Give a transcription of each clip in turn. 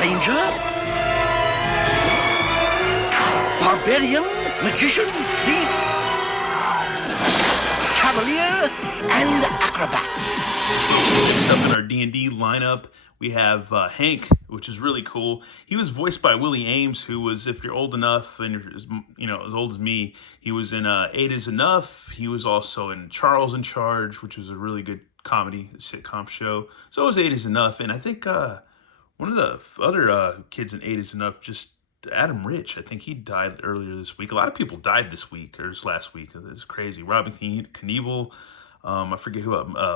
Ranger, Barbarian, Magician, Thief, Cavalier, and Acrobat. So next up in our D&D lineup, we have Hank, which is really cool. He was voiced by Willie Ames, who was, if you're old enough and you're as old as me, he was in Eight Is Enough. He was also in Charles in Charge, which was a really good comedy sitcom show. So was Eight Is Enough, and I think one of the other kids in Eight Is Enough, just Adam Rich, I think he died earlier this week. A lot of people died this week, or this last week. It's crazy. Robin Knievel, I forget who,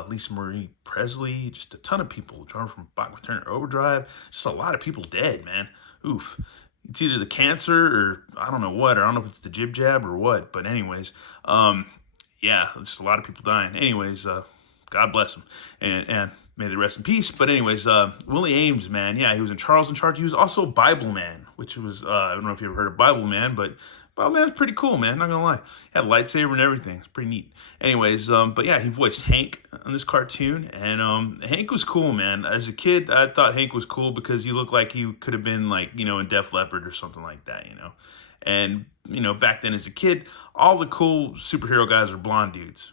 Lisa Marie Presley, just a ton of people. John from Bachman Turner Overdrive, just a lot of people dead, man. Oof. It's either the cancer or I don't know what, or I don't know if it's the jib jab or what, but anyways, yeah, just a lot of people dying. Anyways, God bless him, and may they rest in peace. But anyways, Willie Ames, man, yeah, he was in Charles in Charge. He was also Bible Man, which was, I don't know if you ever heard of Bible Man, but Bible Man's pretty cool, man, not gonna lie. He had a lightsaber and everything. It's pretty neat. Anyways, but yeah, he voiced Hank on this cartoon, and Hank was cool, man. As a kid, I thought Hank was cool because he looked like he could have been, like, in Def Leppard or something like that, And, back then as a kid, all the cool superhero guys were blonde dudes,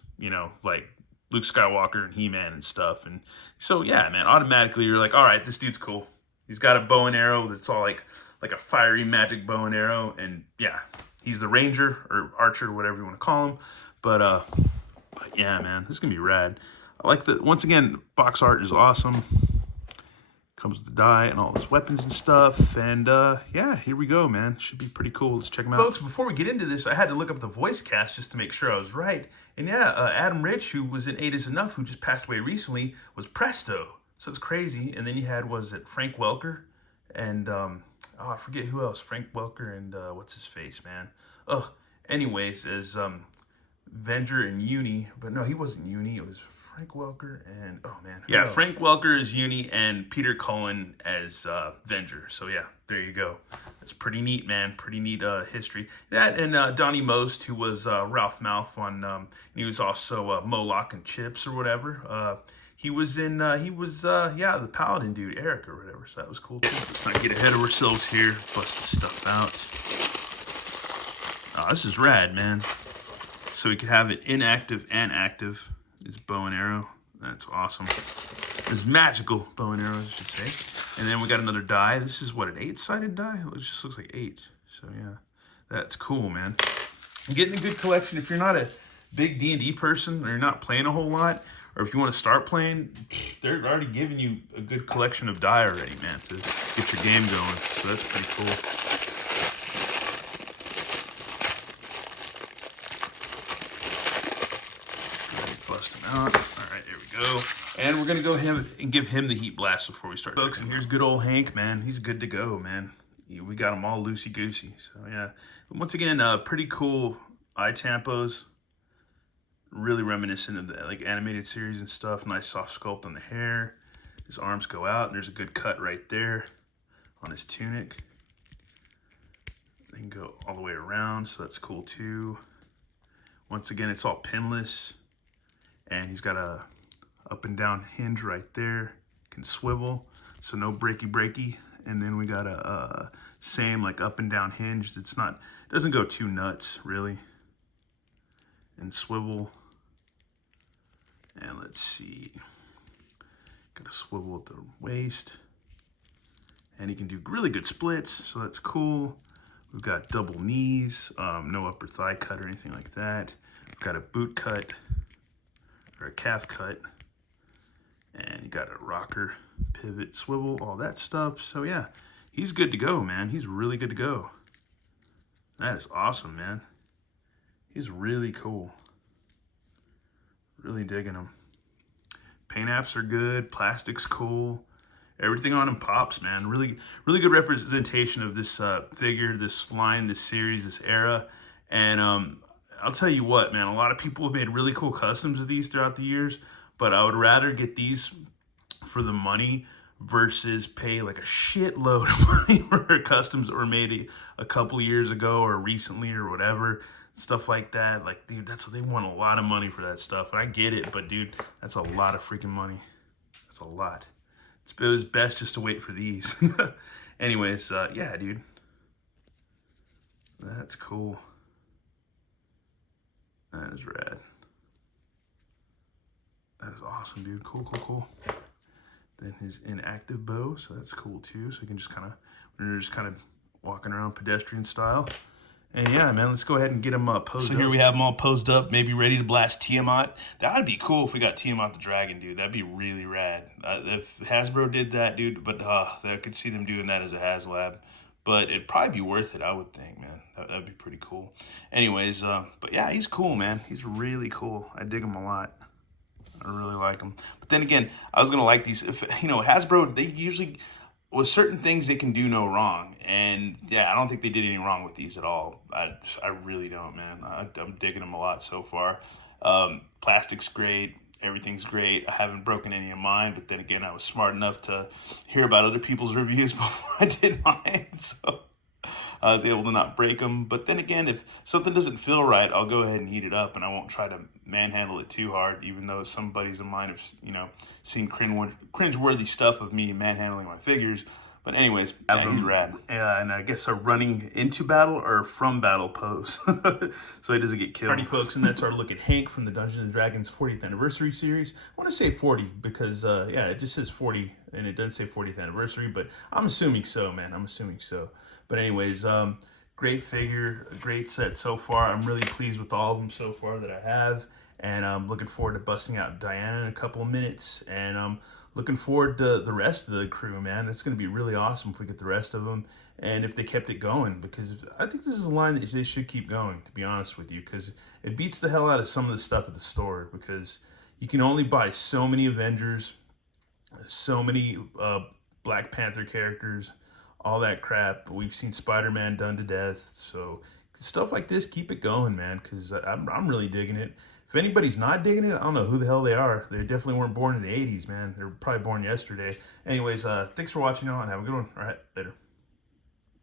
like Luke Skywalker and He-Man and stuff. And so, yeah, man, automatically you're like, all right, this dude's cool. He's got a bow and arrow that's all like a fiery magic bow and arrow. And yeah, he's the ranger or archer or whatever you want to call him. But yeah, man, this is going to be rad. I like that. Once again, box art is awesome. Comes with the die and all his weapons and stuff. And yeah, here we go, man. Should be pretty cool. Let's check him out. Folks, before we get into this, I had to look up the voice cast just to make sure I was right. And yeah, Adam Rich, who was in Eight Is Enough, who just passed away recently, was Presto. So it's crazy. And then you had, was it Frank Welker? And, I forget who else. Frank Welker and, what's his face, man? Anyways, as Venger and Uni. But no, he wasn't Uni. It was Frank Welker and, oh man. Yeah, else? Frank Welker as Uni and Peter Cullen as Venger. So yeah, there you go. That's pretty neat, man. Pretty neat history. That and Donnie Most, who was Ralph Malph on, he was also Moloch and Chips or whatever. He was in, yeah, the Paladin dude, Eric or whatever. So that was cool too. Let's not get ahead of ourselves here. Bust this stuff out. Oh, this is rad, man. So we could have it inactive and active. His bow and arrow. That's awesome. His magical bow and arrow, I should say. And then we got another die. This is what, an 8-sided die? It just looks like 8. So yeah, that's cool, man. And getting a good collection. If you're not a big D&D person or you're not playing a whole lot, or if you want to start playing, they're already giving you a good collection of die already, man, to get your game going. So that's pretty cool. Bust him out. All right, there we go. And we're going to go ahead and give him the heat blast before we start. Folks, and here's good old Hank, man. He's good to go, man. We got him all loosey-goosey. So, yeah. But once again, pretty cool eye tampos. Really reminiscent of the animated series and stuff. Nice soft sculpt on the hair. His arms go out, and there's a good cut right there on his tunic. They can go all the way around, so that's cool too. Once again, it's all pinless. And he's got a up and down hinge right there. Can swivel, so no breaky. And then we got a same up and down hinge. It's not, doesn't go too nuts really. And swivel. And let's see. Got a swivel at the waist. And he can do really good splits, so that's cool. We've got double knees, no upper thigh cut or anything like that. We've got a boot cut. Or a calf cut, and you got a rocker, pivot, swivel, all that stuff. So yeah, he's good to go, man. He's really good to go. That is awesome, man. He's really cool. Really digging him. Paint apps are good. Plastic's cool. Everything on him pops, man. Really good representation of this figure, this line, this series, this era. And I'll tell you what, man, a lot of people have made really cool customs of these throughout the years, but I would rather get these for the money versus pay like a shitload of money for customs that were made a couple years ago or recently or whatever, stuff like that. Like, dude, they want a lot of money for that stuff. And I get it, but dude, that's a lot of freaking money. That's a lot. It was best just to wait for these. Anyways, yeah, dude. That's cool. That is rad. That is awesome, dude. Cool, cool, cool. Then his inactive bow, so that's cool too. So you can just kind of, when you're just kind of walking around pedestrian style. And yeah, man, let's go ahead and get him posed up. So here we have him all posed up, maybe ready to blast Tiamat. That would be cool if we got Tiamat the Dragon, dude. That'd be really rad. If Hasbro did that, dude, but I could see them doing that as a HasLab. But it'd probably be worth it, I would think, man. That'd be pretty cool. Anyways, but yeah, he's cool, man. He's really cool. I dig him a lot. I really like him. But then again, I was going to like these. If, you know, Hasbro, they usually, with certain things, they can do no wrong. And yeah, I don't think they did any wrong with these at all. I really don't, man. I'm digging them a lot so far. Plastic's great. Everything's great. I haven't broken any of mine, but then again, I was smart enough to hear about other people's reviews before I did mine, so I was able to not break them. But then again, if something doesn't feel right, I'll go ahead and heat it up, and I won't try to manhandle it too hard, even though some buddies of mine have, you know, seen cringe-worthy stuff of me manhandling my figures. But anyways, yeah, he's rad. And I guess a running into battle or from battle pose, so he doesn't get killed. Alrighty, folks, and that's our look at Hank from the Dungeons & Dragons 40th Anniversary Series. I want to say 40 because, yeah, it just says 40, and it doesn't say 40th Anniversary, but I'm assuming so, man. I'm assuming so. But anyways, great figure, a great set so far. I'm really pleased with all of them so far that I have, and I'm looking forward to busting out Diana in a couple of minutes, and looking forward to the rest of the crew, man. It's going to be really awesome if we get the rest of them, and if they kept it going, because I think this is a line that they should keep going, to be honest with you, because it beats the hell out of some of the stuff at the store, because you can only buy so many Avengers, so many Black Panther characters, all that crap. We've seen Spider-Man done to death, so stuff like this, keep it going, man, because I'm really digging it. If anybody's not digging it, I don't know who the hell they are. They definitely weren't born in the 80s, man. They were probably born yesterday. Anyways, thanks for watching, y'all, and have a good one. All right, later.